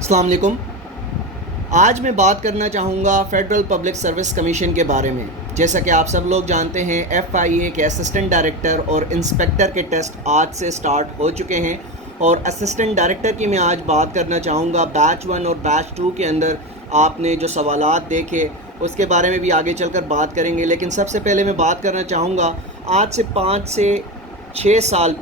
अस्सलाम वालेकुम। आज मैं बात करना चाहूँगा फेडरल पब्लिक सर्विस कमीशन के बारे में। जैसा कि आप सब लोग जानते हैं, FIA के असिस्टेंट डायरेक्टर और इंस्पेक्टर के टेस्ट आज से स्टार्ट हो चुके हैं और असिस्टेंट डायरेक्टर की मैं आज बात करना चाहूँगा। बैच 1 और बैच 2 के अंदर आपने जो सवालात देखे उसके बारे में भी आगे चलकर बात करेंगे, लेकिन सबसे पहले मैं बात करना चाहूँगा आज से 5 से 6 साल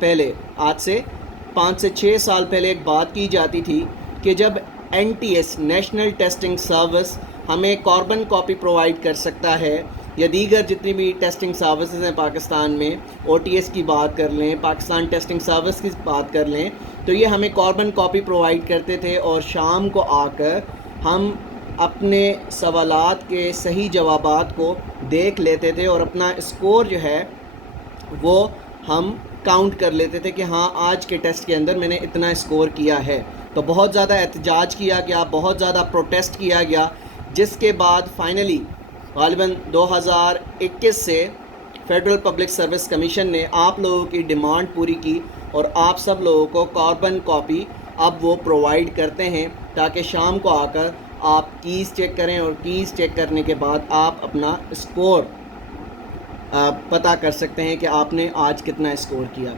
पहले एक बात की जाती थी कि जब NTS नेशनल टेस्टिंग सर्विस हमें कार्बन कॉपी प्रोवाइड कर सकता है या दीगर जितनी भी टेस्टिंग सर्विसेज हैं पाकिस्तान में, OTS की बात कर लें, पाकिस्तान टेस्टिंग सर्विस की बात कर लें, तो ये हमें कार्बन कॉपी प्रोवाइड करते थे और शाम को आकर हम अपने सवालात के सही जवाबात को देख लेते थे और अपना स्कोर जो है वो हम काउंट कर लेते थे कि हाँ, आज के टेस्ट के अंदर मैंने इतना स्कोर किया है। तो बहुत ज़्यादा एहतजाज किया गया, बहुत ज़्यादा प्रोटेस्ट किया गया, जिसके बाद फाइनली ग़ालिबन 2021 से फेडरल पब्लिक सर्विस कमीशन ने आप लोगों की डिमांड पूरी की और आप सब लोगों को कार्बन कॉपी अब वो प्रोवाइड करते हैं ताकि शाम को आकर आप कीज़ चेक करें और कीज़ चेक करने के बाद आप अपना स्कोर पता कर सकते हैं कि आपने आज कितना स्कोर किया।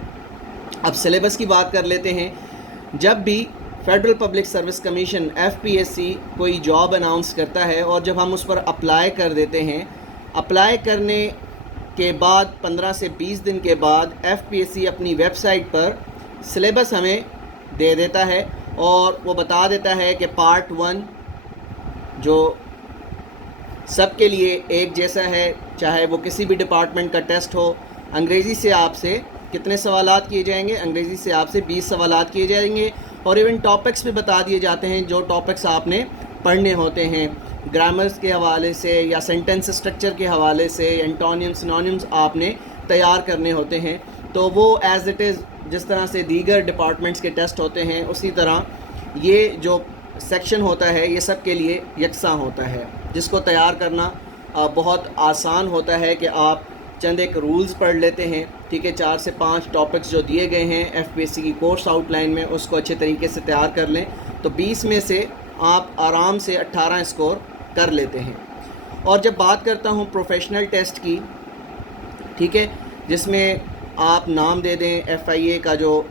अब सिलेबस की बात कर लेते हैं। जब भी federal public service commission FPSC कोई जॉब अनाउंस करता है और जब हम उस पर अप्लाई कर देते हैं, अप्लाई करने के बाद 15 से 20 दिन के बाद FPSC अपनी वेबसाइट पर सिलेबस हमें दे देता है और वो बता देता है कि पार्ट 1 जो सब के लिए एक जैसा है, चाहे वो किसी भी डिपार्टमेंट का टेस्ट हो, अंग्रेज़ी से आपसे कितने सवालात किए जाएंगे, अंग्रेज़ी से आपसे 20 सवालात किए जाएंगे और इवन टॉपिक्स भी बता दिए जाते हैं जो टॉपिक्स आपने पढ़ने होते हैं, ग्रामर्स के हवाले से या सेंटेंस स्ट्रक्चर के हवाले से, एंटोनियम सिनोनिम्स आपने तैयार करने होते हैं। तो वो एज़ इट इज़ जिस तरह से दीगर डिपार्टमेंट्स के टेस्ट होते हैं उसी तरह ये जो सेक्शन होता है ये सब के लिए यकसां होता है, जिसको तैयार करना बहुत आसान होता है कि आप चंद एक रूल्स पढ़ लेते हैं, ठीक है, 4 से 5 टॉपिक्स जो दिए गए हैं FPSC की कोर्स आउटलाइन में उसको अच्छे तरीके से तैयार कर लें तो 20 में से आप आराम से 18 स्कोर कर लेते हैं। और जब बात करता हूँ प्रोफेशनल टेस्ट की, ठीक है, जिसमें आप नाम दे दें FIA का जो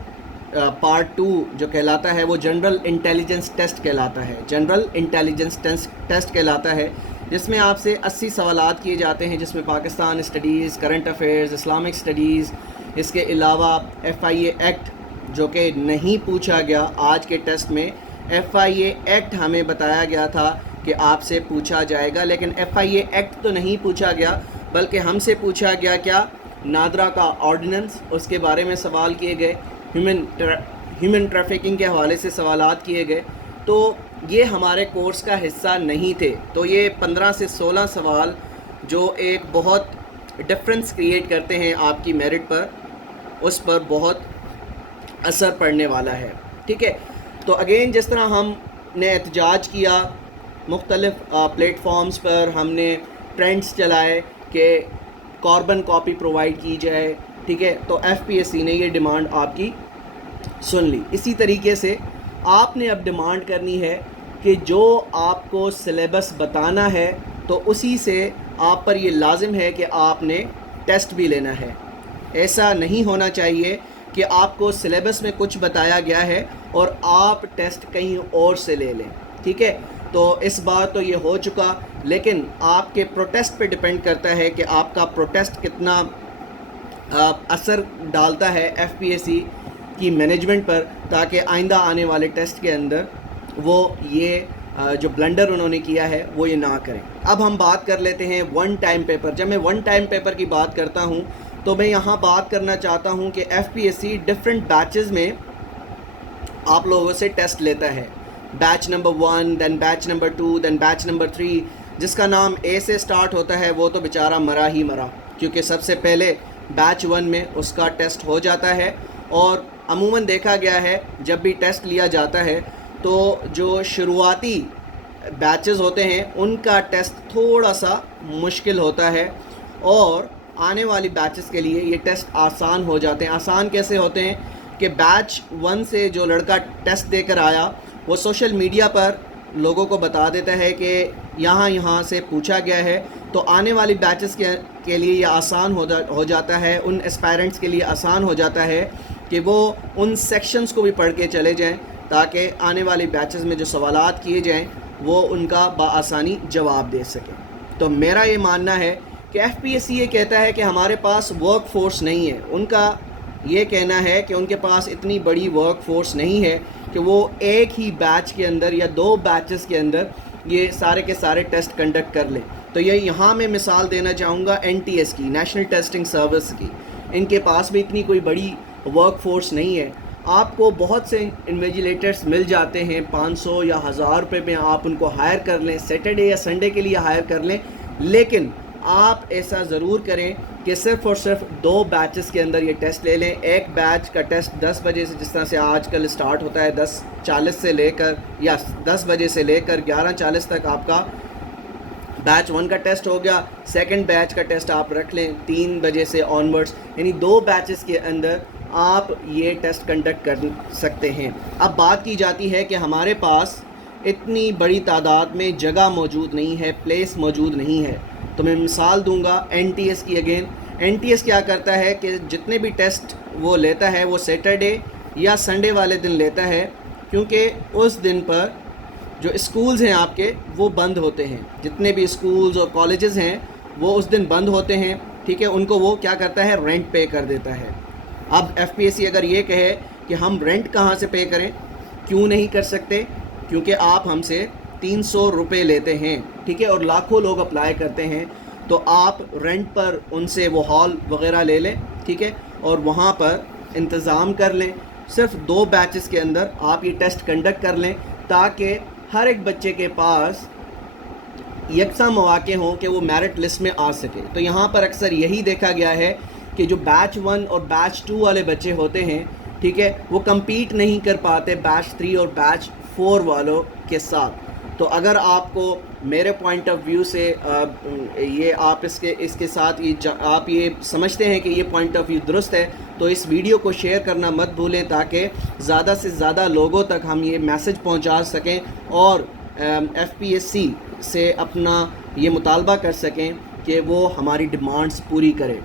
पार्ट 2 जो कहलाता है वो जनरल इंटेलिजेंस टेस्ट कहलाता है, जनरल इंटेलिजेंस टेस्ट कहलाता है, जिसमें आपसे 80 सवालात किए जाते हैं, जिसमें Pakistan studies, current affairs, Islamic studies, इसके अलावा FIA एक्ट जो कि नहीं पूछा गया आज के टेस्ट में। FIA एक्ट हमें बताया गया था कि आपसे पूछा जाएगा, लेकिन FIA एक्ट तो नहीं पूछा गया बल्कि हमसे पूछा गया क्या, नादरा का ऑर्डिनेंस, उसके बारे में सवाल किए गए, ह्यूमन ट्रैफिकिंग के हवाले से सवालात किए गए। तो ये हमारे कोर्स का हिस्सा नहीं थे, तो ये 15 से 16 सवाल जो एक बहुत डिफरेंस क्रिएट करते हैं आपकी मेरिट पर, उस पर बहुत असर पड़ने वाला है, ठीक है। तो अगेन जिस तरह हमने एहतजाज किया मुख्तलिफ प्लेटफॉर्म्स पर, हमने ट्रेंड्स चलाए कि कार्बन कॉपी प्रोवाइड की जाए, ठीक है, तो FPSC ने ये डिमांड आपकी सुन ली। इसी तरीके से आपने अब डिमांड करनी है कि जो आपको सिलेबस बताना है तो उसी से आप पर ये लाजिम है कि आपने टेस्ट भी लेना है। ऐसा नहीं होना चाहिए कि आपको सिलेबस में कुछ बताया गया है और आप टेस्ट कहीं और से ले लें, ठीक है। तो इस बार तो ये हो चुका, लेकिन आपके प्रोटेस्ट पे डिपेंड करता है कि आपका प्रोटेस्ट कितना असर डालता है FPSC की मैनेजमेंट पर, ताकि आइंदा आने वाले टेस्ट के अंदर वो ये जो ब्लंडर उन्होंने किया है वो ये ना करें। अब हम बात कर लेते हैं वन टाइम पेपर। जब मैं वन टाइम पेपर की बात करता हूँ तो मैं यहाँ बात करना चाहता हूँ कि FPSC डिफरेंट बैचेस में आप लोगों से टेस्ट लेता है। Batch number 1, then batch number 2, then batch number 3। जिसका नाम A से स्टार्ट होता है वो तो बेचारा मरा ही मरा, क्योंकि सबसे पहले बैच 1 में उसका टेस्ट हो जाता है और अमूमन देखा गया है जब भी टेस्ट लिया जाता है तो जो शुरुआती बैचेस होते हैं उनका टेस्ट थोड़ा सा मुश्किल होता है और आने वाली बैचेस के लिए ये टेस्ट आसान हो जाते हैं। आसान कैसे होते हैं कि बैच 1 से जो लड़का टेस्ट देकर आया وہ سوشل میڈیا پر لوگوں کو بتا دیتا ہے کہ یہاں سے پوچھا گیا ہے، تو آنے والی بیچز کے لیے یہ آسان ہو جاتا ہے، ان اسپائرنٹس کے لیے آسان ہو جاتا ہے کہ وہ ان سیکشنز کو بھی پڑھ کے چلے جائیں تاکہ آنے والی بیچز میں جو سوالات کیے جائیں وہ ان کا بآسانی جواب دے سکیں۔ تو میرا یہ ماننا ہے کہ ایف پی ایس سی یہ کہتا ہے کہ ہمارے پاس ورک فورس نہیں ہے، ان کا یہ کہنا ہے کہ ان کے پاس اتنی بڑی ورک فورس نہیں ہے کہ وہ ایک ہی بیچ کے اندر یا 2 بیچز کے اندر یہ سارے کے سارے ٹیسٹ کنڈکٹ کر لیں۔ تو یہاں میں مثال دینا چاہوں گا این ٹی ایس کی، نیشنل ٹیسٹنگ سروس کی، ان کے پاس بھی اتنی کوئی بڑی ورک فورس نہیں ہے۔ آپ کو بہت سے انویجیلیٹرز مل جاتے ہیں، 500 یا 1000 روپے میں آپ ان کو ہائر کر لیں، سیٹرڈے یا سنڈے کے لیے ہائر کر لیں، لیکن آپ ایسا ضرور کریں کہ صرف اور صرف 2 بیچز کے اندر یہ ٹیسٹ لے لیں۔ ایک بیچ کا ٹیسٹ 10 بجے سے، جس طرح سے آج کل سٹارٹ ہوتا ہے 10:40 سے لے کر یا 10 بجے سے لے کر 11:40 تک آپ کا بیچ 1 کا ٹیسٹ ہو گیا، سیکنڈ بیچ کا ٹیسٹ آپ رکھ لیں 3 بجے سے آنورڈز، یعنی 2 بیچز کے اندر آپ یہ ٹیسٹ کنڈکٹ کر سکتے ہیں۔ اب بات کی جاتی ہے کہ ہمارے پاس اتنی بڑی تعداد میں جگہ موجود نہیں ہے، پلیس موجود نہیں ہے، تو میں مثال دوں گا این ٹی ایس کی۔ اگین این ٹی ایس کیا کرتا ہے کہ جتنے بھی ٹیسٹ وہ لیتا ہے وہ سیٹرڈے یا سنڈے والے دن لیتا ہے، کیونکہ اس دن پر جو اسکولز ہیں آپ کے وہ بند ہوتے ہیں، جتنے بھی اسکولز اور کالجز ہیں وہ اس دن بند ہوتے ہیں، ٹھیک ہے، ان کو وہ کیا کرتا ہے، رینٹ پے کر دیتا ہے۔ اب ایف پی ایس سی اگر یہ کہے کہ ہم رینٹ کہاں سے پے کریں، کیوں نہیں کر سکتے؟ کیونکہ آپ ہم سے 300 روپے لیتے ہیں، ٹھیک ہے، اور لاکھوں لوگ اپلائی کرتے ہیں، تو آپ رینٹ پر ان سے وہ ہال وغیرہ لے لیں، ٹھیک ہے، اور وہاں پر انتظام کر لیں، صرف 2 بیچز کے اندر آپ یہ ٹیسٹ کنڈکٹ کر لیں تاکہ ہر ایک بچے کے پاس یکساں مواقع ہوں کہ وہ میرٹ لسٹ میں آ سکے۔ تو یہاں پر اکثر یہی دیکھا گیا ہے کہ جو بیچ 1 اور بیچ 2 والے بچے ہوتے ہیں، ٹھیک ہے، وہ کمپیٹ نہیں کر پاتے بیچ 3 اور بیچ 4 والوں کے ساتھ۔ تو اگر آپ کو میرے پوائنٹ آف ویو سے یہ آپ اس کے ساتھ آپ یہ سمجھتے ہیں کہ یہ پوائنٹ آف ویو درست ہے، تو اس ویڈیو کو شیئر کرنا مت بھولیں تاکہ زیادہ سے زیادہ لوگوں تک ہم یہ میسج پہنچا سکیں اور ایف پی ایس سی سے اپنا یہ مطالبہ کر سکیں کہ وہ ہماری ڈیمانڈز پوری کرے۔